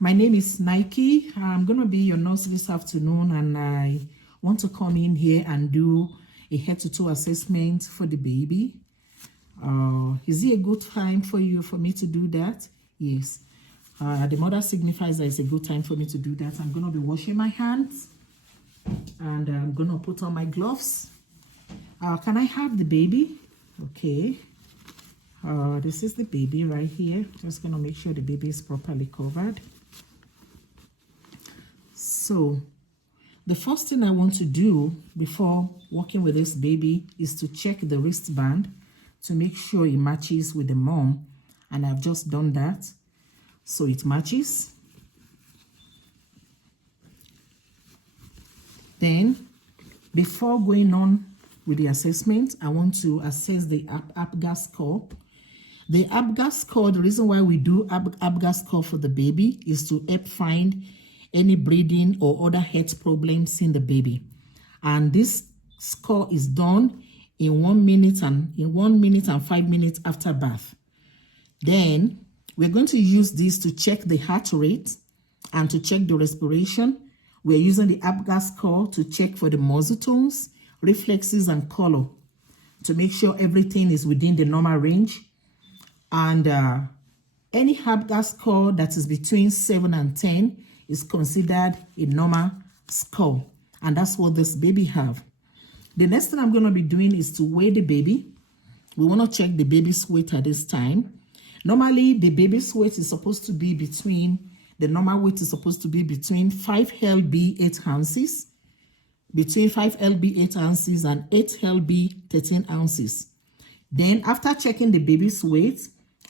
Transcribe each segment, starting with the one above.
My name is Nike. I'm going to be your nurse this afternoon, and I want to come in here and do a head-to-toe assessment for the baby. Is it a good time for me to do that? Yes. The mother signifies that it's a good time for me to do that. I'm going to be washing my hands, and I'm going to put on my gloves. Can I have the baby? Okay. This is the baby right here. Just going to make sure the baby is properly covered. So the first thing I want to do before working with this baby is to check the wristband to make sure it matches with the mom. And I've just done that. So it matches. Then, before going on with the assessment, I want to assess the APGAR score. The APGAR score, the reason why we do APGAR score for the baby is to help find any breathing or other health problems in the baby. And this score is done in 1 minute and 5 minutes after birth. Then we're going to use this to check the heart rate and to check the respiration. We're using the APGAR score to check for the muscle tones, reflexes, and color to make sure everything is within the normal range. And any APGAR score that is between 7 and 10 is considered a normal score. And that's what this baby have. The next thing I'm going to be doing is to weigh the baby. We want to check the baby's weight at this time. Normally, the baby's weight is supposed to be the normal weight is supposed to be between 5 lb 8 ounces, between 5 lb 8 ounces and 8 lb 13 ounces. Then after checking the baby's weight,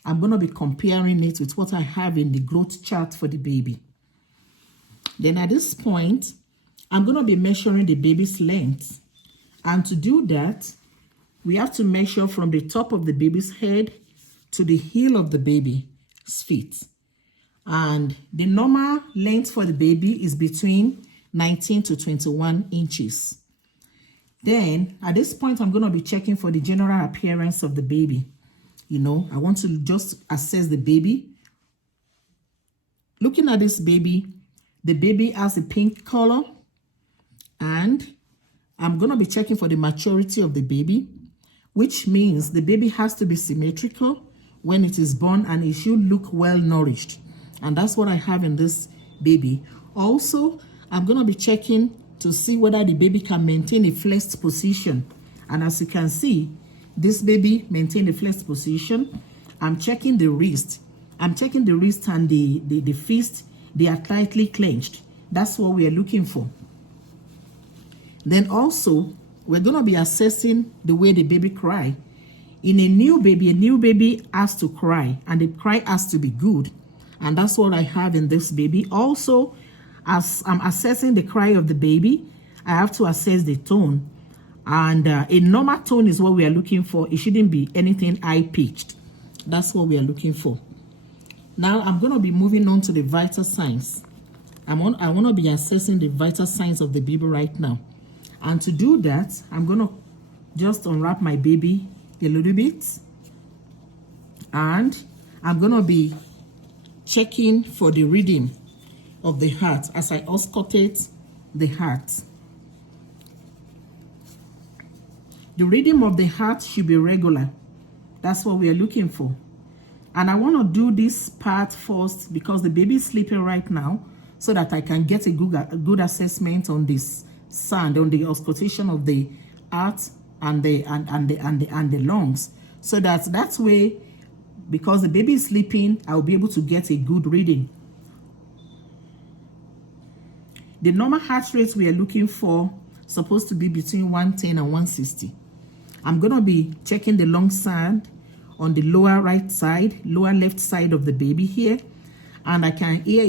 I'm going to be comparing it with what I have in the growth chart for the baby. Then at this point, I'm going to be measuring the baby's length. And to do that, we have to measure from the top of the baby's head to the heel of the baby's feet. And the normal length for the baby is between 19 to 21 inches. Then at this point, I'm going to be checking for the general appearance of the baby. I want to just assess the baby. Looking at this baby, the baby has a pink color, and I'm going to be checking for the maturity of the baby, which means the baby has to be symmetrical when it is born, and it should look well nourished. And that's what I have in this baby. Also, I'm going to be checking to see whether the baby can maintain a flexed position. And as you can see, this baby maintained a flexed position. I'm checking the wrist. I'm checking the wrist and the fist. They are tightly clenched. That's what we are looking for. Then also, we're going to be assessing the way the baby cry. In a new baby has to cry, and the cry has to be good. And that's what I have in this baby. Also, as I'm assessing the cry of the baby, I have to assess the tone. And a normal tone is what we are looking for. It shouldn't be anything high-pitched. That's what we are looking for. Now, I'm going to be moving on to the vital signs. I want to be assessing the vital signs of the baby right now. And to do that, I'm going to just unwrap my baby a little bit. And I'm going to be checking for the rhythm of the heart as I auscultate the heart. The rhythm of the heart should be regular. That's what we are looking for. And I want to do this part first because the baby is sleeping right now, so that I can get a good assessment on this sound, on the auscultation of the heart and the lungs. So that way, because the baby is sleeping, I'll be able to get a good reading. The normal heart rate we are looking for supposed to be between 110 and 160. I'm going to be checking the lung sound on the lower left side of the baby here, and I can hear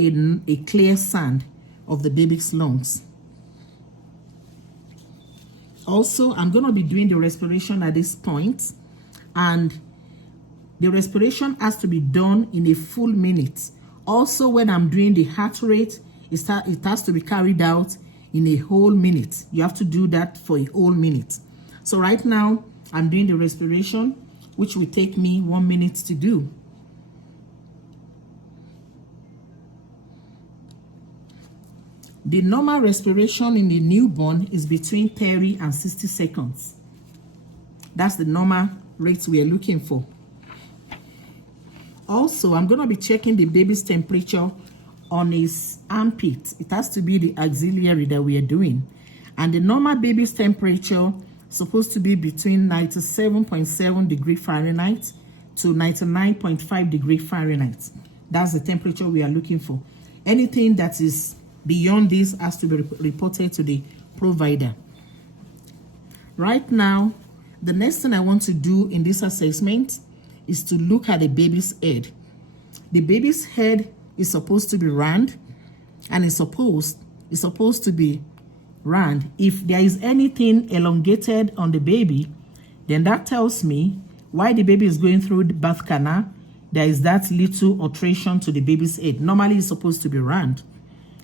a clear sound of the baby's lungs. Also, I'm going to be doing the respiration at this point, and the respiration has to be done in a full minute. Also, when I'm doing the heart rate, it has to be carried out in a whole minute. You have to do that for a whole minute. So right now, I'm doing the respiration, which will take me 1 minute to do. The normal respiration in the newborn is between 30 and 60 seconds. That's the normal rate we are looking for. Also, I'm going to be checking the baby's temperature on his armpit. It has to be the auxiliary that we are doing. And the normal baby's temperature is supposed to be between 97.7 degrees Fahrenheit to 99.5 degrees Fahrenheit. That's the temperature we are looking for. Anything that is beyond this has to be reported to the provider. Right now, the next thing I want to do in this assessment is to look at the baby's head. The baby's head is supposed to be round, and it's supposed to be round. If there is anything elongated on the baby, then that tells me why the baby is going through the birth canal. There is that little alteration to the baby's head. Normally, it's supposed to be round.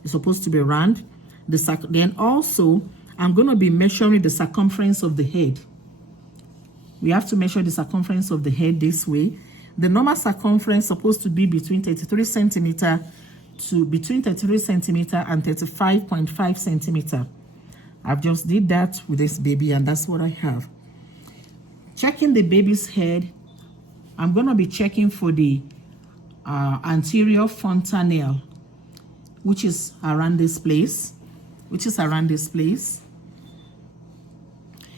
It's supposed to be round. Then also, I'm going to be measuring the circumference of the head. We have to measure the circumference of the head this way. The normal circumference is supposed to be between 33 centimeter and 35.5 centimeter. I've just did that with this baby, and that's what I have. Checking the baby's head, I'm going to be checking for the anterior fontanelle, which is around this place.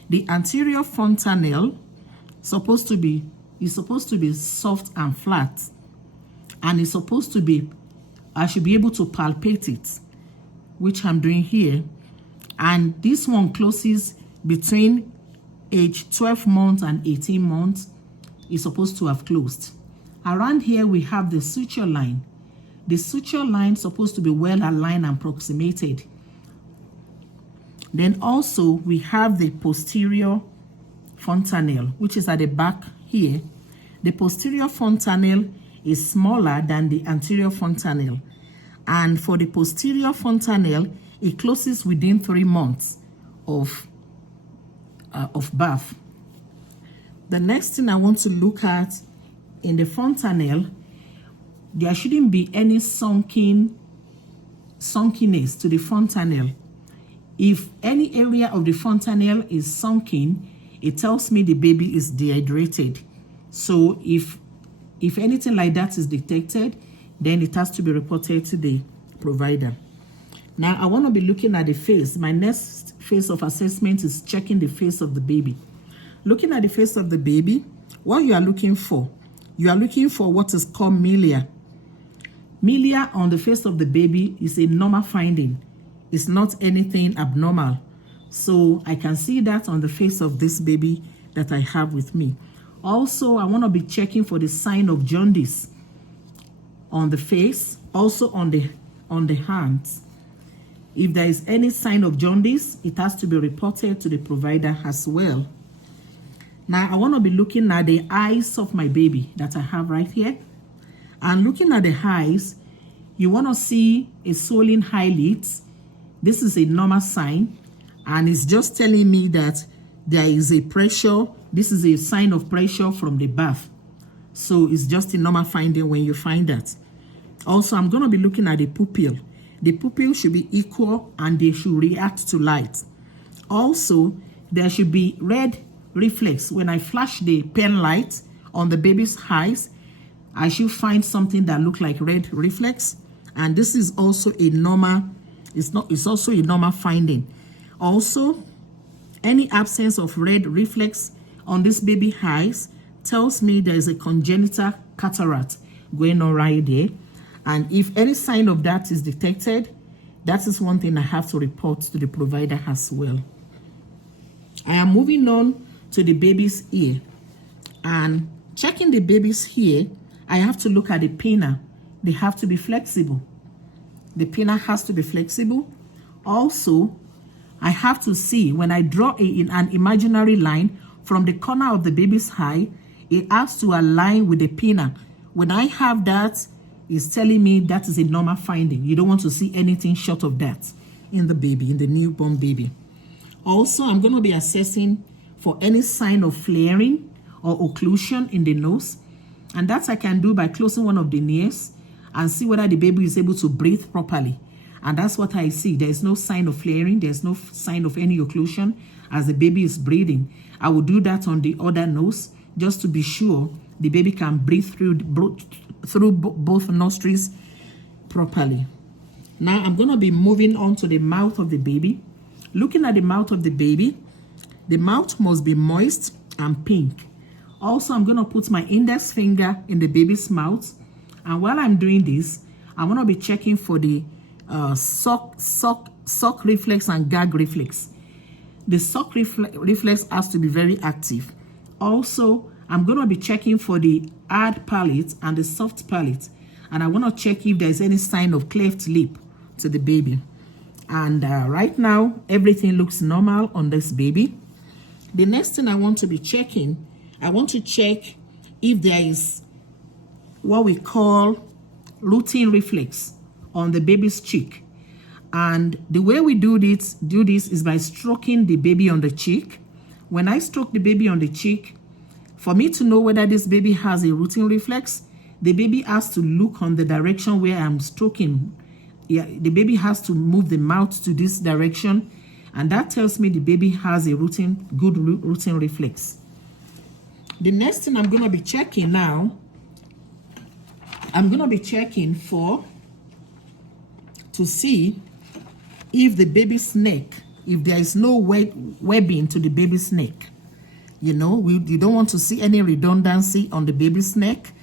The anterior fontanelle is supposed to be soft and flat, and it's supposed to be, I should be able to palpate it, which I'm doing here. And this one closes between age 12 months and 18 months. Is supposed to have closed. Around here we have the suture line. The suture line is supposed to be well aligned and approximated. Then also we have the posterior fontanelle, which is at the back here. The posterior fontanelle is smaller than the anterior fontanelle, and for the posterior fontanelle, it closes within 3 months of birth. The next thing I want to look at in the fontanelle, there shouldn't be any sunkenness to the fontanelle. If any area of the fontanelle is sunken, it tells me the baby is dehydrated. So if anything like that is detected, then it has to be reported to the provider. Now I want to be looking at the face. My next phase of assessment is checking the face of the baby. Looking at the face of the baby, what you are looking for what is called milia. Milia on the face of the baby is a normal finding. It's not anything abnormal. So I can see that on the face of this baby that I have with me. Also, I want to be checking for the sign of jaundice on the face, also on the hands. If there is any sign of jaundice, it has to be reported to the provider as well. Now, I want to be looking at the eyes of my baby that I have right here. And looking at the eyes, you want to see a swollen eyelids. This is a normal sign, and it's just telling me that there is a pressure. This is a sign of pressure from the birth. So it's just a normal finding when you find that. Also, I'm going to be looking at the pupil. The pupil should be equal and they should react to light. Also, there should be red reflex. When I flash the pen light on the baby's eyes, I should find something that looks like red reflex. And this is also a normal, it's also a normal finding. Also, any absence of red reflex on this baby eyes tells me there is a congenital cataract going on right there. And if any sign of that is detected, that is one thing I have to report to the provider as well. I am moving on to the baby's ear. And checking the baby's ear, I have to look at the pinna. They have to be flexible. The pinna has to be flexible. Also, I have to see when I draw an imaginary line from the corner of the baby's eye, it has to align with the pinna. When I have that, it's telling me that is a normal finding. You don't want to see anything short of that in the baby, in the newborn baby. Also, I'm going to be assessing for any sign of flaring or occlusion in the nose. And that I can do by closing one of the ears and see whether the baby is able to breathe properly. And that's what I see. There's no sign of flaring. There's no sign of any occlusion as the baby is breathing. I will do that on the other nose just to be sure the baby can breathe through both nostrils properly. Now I'm going to be moving on to the mouth of the baby. Looking at the mouth of the baby, the mouth must be moist and pink. Also, I'm going to put my index finger in the baby's mouth. And while I'm doing this, I'm going to be checking for the suck reflex and gag reflex. The suck reflex has to be very active. Also, I'm going to be checking for the hard palate and the soft palate. And I want to check if there's any sign of cleft lip to the baby. And right now, everything looks normal on this baby. The next thing I want to be checking, I want to check if there is what we call lutein reflex on the baby's cheek. And the way we do this is by stroking the baby on the cheek. When I stroke the baby on the cheek, for me to know whether this baby has a lutein reflex, the baby has to look on the direction where I'm stroking. Yeah, the baby has to move the mouth to this direction, and that tells me the baby has a good lutein reflex. The next thing I'm going to be checking now, I'm going to be checking to see if the baby's neck, if there is no webbing to the baby's neck. You know, you don't want to see any redundancy on the baby's neck.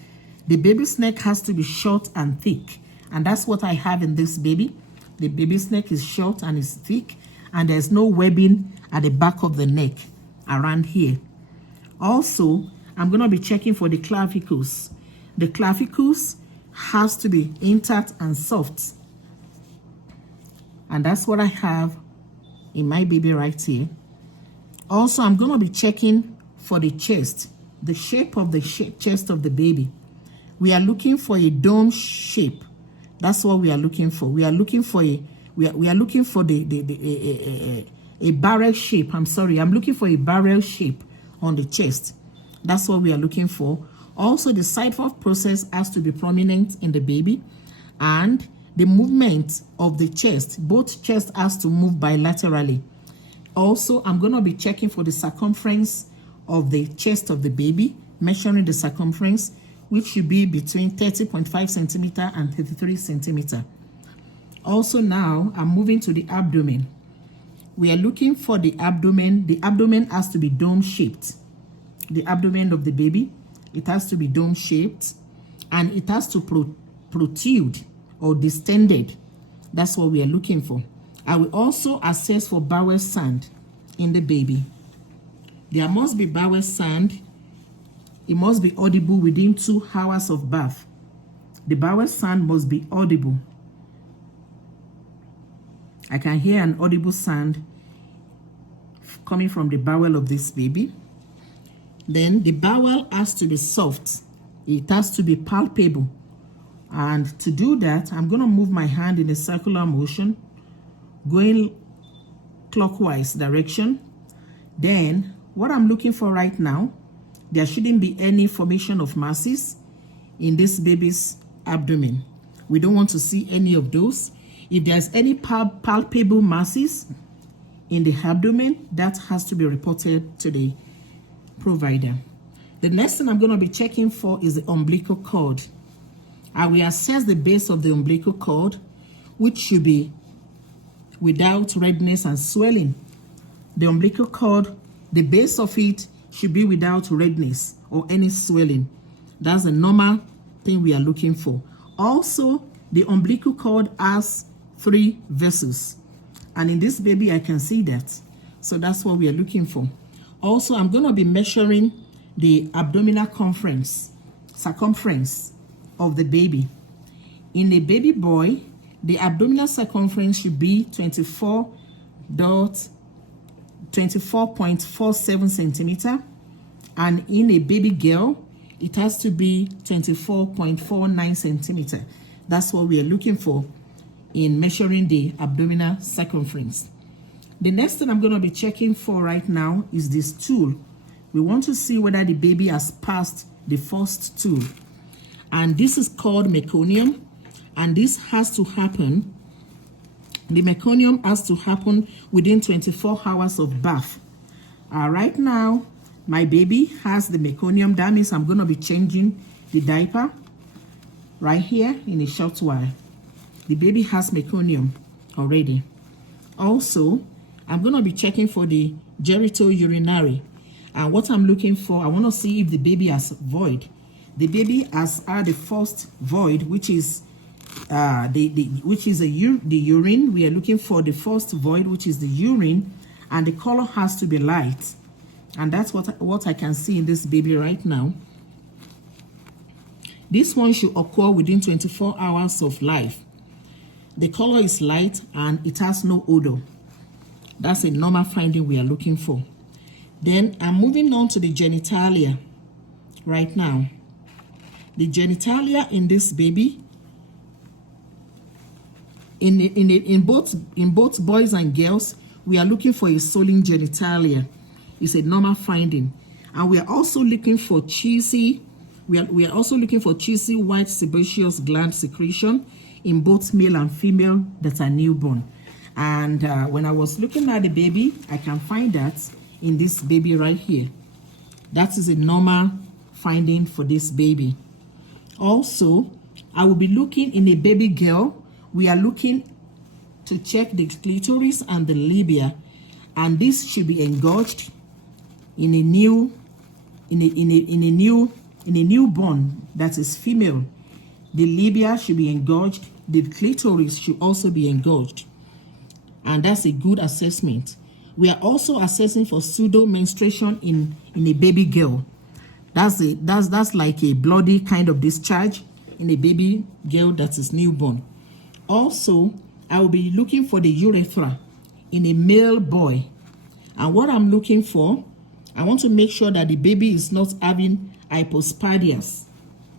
The baby's neck has to be short and thick. And that's what I have in this baby. The baby's neck is short and is thick. And there's no webbing at the back of the neck around here. Also, I'm going to be checking for the clavicles. The clavicles has to be intact and soft. And that's what I have in my baby right here. Also, I'm going to be checking for the chest, the shape of the chest of the baby. We are looking for a dome shape. That's what we are looking for. We are looking for a barrel shape. I'm sorry. I'm looking for a barrel shape on the chest. That's what we are looking for. Also, the side of process has to be prominent in the baby, and the movement of the chest, both chest has to move bilaterally. Also, I'm going to be checking for the circumference of the chest of the baby, measuring the circumference, which should be between 30.5 centimeter and 33 centimeter. Also now, I'm moving to the abdomen. We are looking for the abdomen. The abdomen has to be dome-shaped. The abdomen of the baby, it has to be dome-shaped, and it has to protrude or distended. That's what we are looking for. I will also assess for bowel sound in the baby. There must be bowel sound. It must be audible within 2 hours of birth. The bowel sound must be audible. I can hear an audible sound coming from the bowel of this baby. Then the bowel has to be soft. It has to be palpable. And to do that, I'm going to move my hand in a circular motion, going clockwise direction. Then what I'm looking for right now, there shouldn't be any formation of masses in this baby's abdomen. We don't want to see any of those. If there's any palpable masses in the abdomen, that has to be reported to the provider. The next thing I'm going to be checking for is the umbilical cord. I will assess the base of the umbilical cord, which should be without redness and swelling. The umbilical cord, the base of it should be without redness or any swelling. That's the normal thing we are looking for. Also, the umbilical cord has 3 vessels. And in this baby, I can see that. So that's what we are looking for. Also, I'm going to be measuring the abdominal circumference of the baby. In a baby boy, the abdominal circumference should be 24.47 centimeter. And in a baby girl, it has to be 24.49 centimeter. That's what we are looking for in measuring the abdominal circumference. The next thing I'm going to be checking for right now is this stool. We want to see whether the baby has passed the first stool. And this is called meconium. And this has to happen The meconium has to happen within 24 hours of birth. Right now, my baby has the meconium. That means I'm going to be changing the diaper right here in a short while. The baby has meconium already. Also, I'm going to be checking for the genitourinary. And what I'm looking for, I want to see if the baby has void. The baby has had the first void, which is the urine. We are looking for the first void, which is the urine, and the color has to be light. And that's what I can see in this baby right now. This one should occur within 24 hours of life. The color is light and it has no odor. That's a normal finding we are looking for. Then I'm moving on to the genitalia right now. The genitalia in this baby, in both boys and girls, we are looking for a swollen genitalia. It's a normal finding. And we are also looking for cheesy, we are also looking for cheesy white sebaceous gland secretion in both male and female that are newborn. And when I was looking at the baby, I can find that in this baby right here. That is a normal finding for this baby. Also, I will be looking in a baby girl. We are looking to check the clitoris and the labia, and this should be engorged in a newborn that is female. The labia should be engorged. The clitoris should also be engorged, and that's a good assessment. We are also assessing for pseudo menstruation in a baby girl. That's like a bloody kind of discharge in a baby girl that is newborn. Also, I will be looking for the urethra in a male boy. And what I'm looking for, I want to make sure that the baby is not having hypospadias.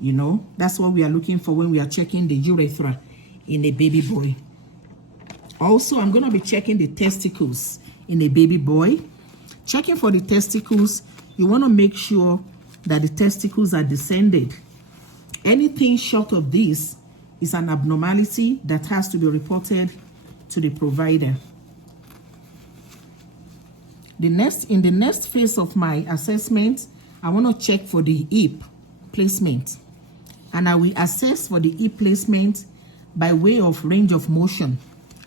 You know, that's what we are looking for when we are checking the urethra in a baby boy. Also, I'm going to be checking the testicles in a baby boy. Checking for the testicles, you want to make sure that the testicles are descended. Anything short of this is an abnormality that has to be reported to the provider. In the next phase of my assessment, I want to check for the hip placement. And I will assess for the hip placement by way of range of motion.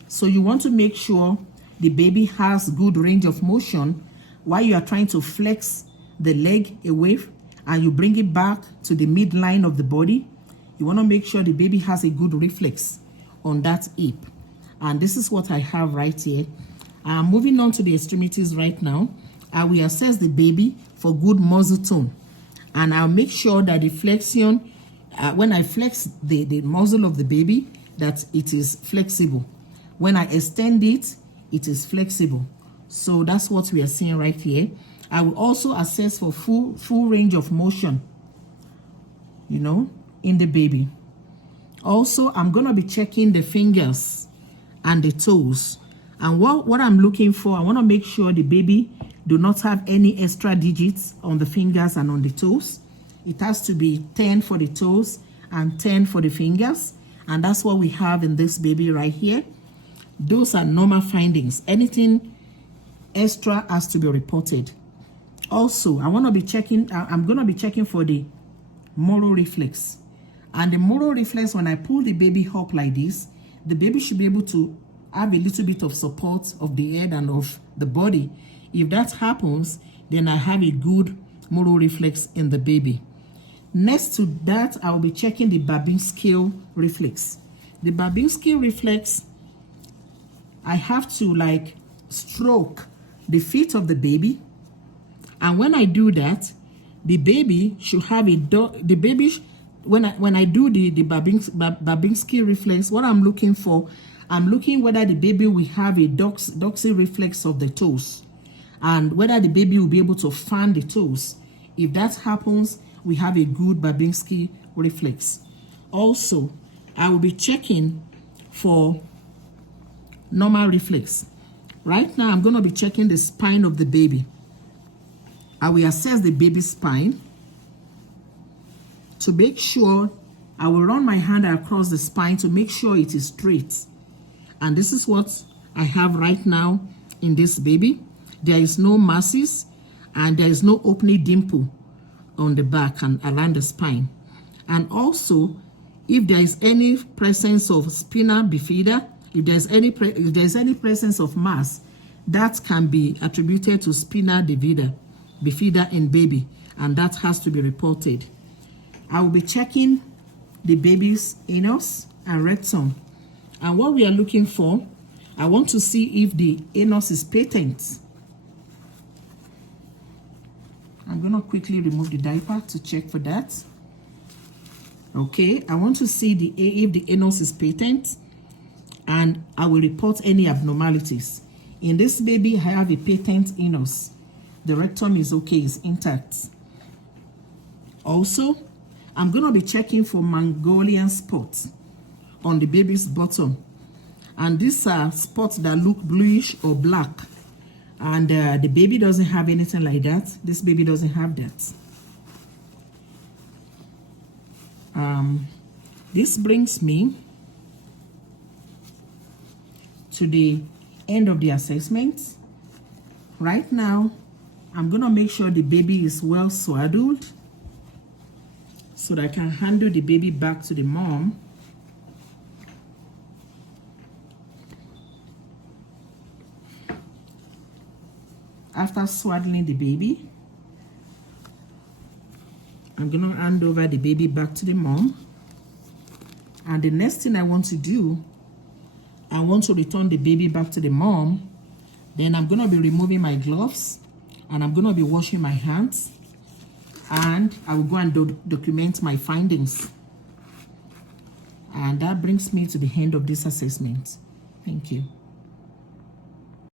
So you want to make sure the baby has good range of motion while you are trying to flex the leg away and you bring it back to the midline of the body. You want to make sure the baby has a good reflex on that hip. And this is what I have right here. I'm moving on to the extremities right now. I will assess the baby for good muscle tone. And I'll make sure that the flexion, when I flex the muscle of the baby, that it is flexible. When I extend it, it is flexible. So that's what we are seeing right here. I will also assess for full range of motion, you know, in the baby. Also, I'm going to be checking the fingers and the toes. And what I'm looking for, I want to make sure the baby do not have any extra digits on the fingers and on the toes. It has to be 10 for the toes and 10 for the fingers. And that's what we have in this baby right here. Those are normal findings. Anything extra has to be reported. Also, I'm going to be checking for the Moro reflex. And the Moro reflex, when I pull the baby up like this, the baby should be able to have a little bit of support of the head and of the body. If that happens, then I have a good Moro reflex in the baby. Next to that, I'll be checking the Babinski reflex. The Babinski reflex, I have to like stroke the feet of the baby. And when I do that, the baby should have when I do the Babinski reflex, what I'm looking for, I'm looking whether the baby will have a doxy reflex of the toes and whether the baby will be able to fan the toes. If that happens, we have a good Babinski reflex. Also, I will be checking for normal reflex. Right now, I'm going to be checking the spine of the baby. I will assess the baby's spine. To make sure, I will run my hand across the spine to make sure it is straight. And this is what I have right now in this baby. There is no masses and there is no opening dimple on the back and around the spine. And also, if there is any presence of spina bifida, if there's any presence of mass, that can be attributed to spina bifida in baby, and that has to be reported. I will be checking the baby's anus and rectum. And what we are looking for, I want to see if the anus is patent. I'm going to quickly remove the diaper to check for that. Okay, I want to see if the anus is patent, and I will report any abnormalities. In this baby, I have a patent anus. The rectum is okay, it's intact. Also, I'm going to be checking for Mongolian spots on the baby's bottom. And these are spots that look bluish or black. And the baby doesn't have anything like that. This baby doesn't have that. This brings me to the end of the assessment. Right now, I'm going to make sure the baby is well swaddled so that I can handle the baby back to the mom. After swaddling the baby, I'm going to hand over the baby back to the mom. And the next thing I want to do, I want to return the baby back to the mom. Then I'm going to be removing my gloves and I'm going to be washing my hands. And I will go and document my findings. And that brings me to the end of this assessment. Thank you.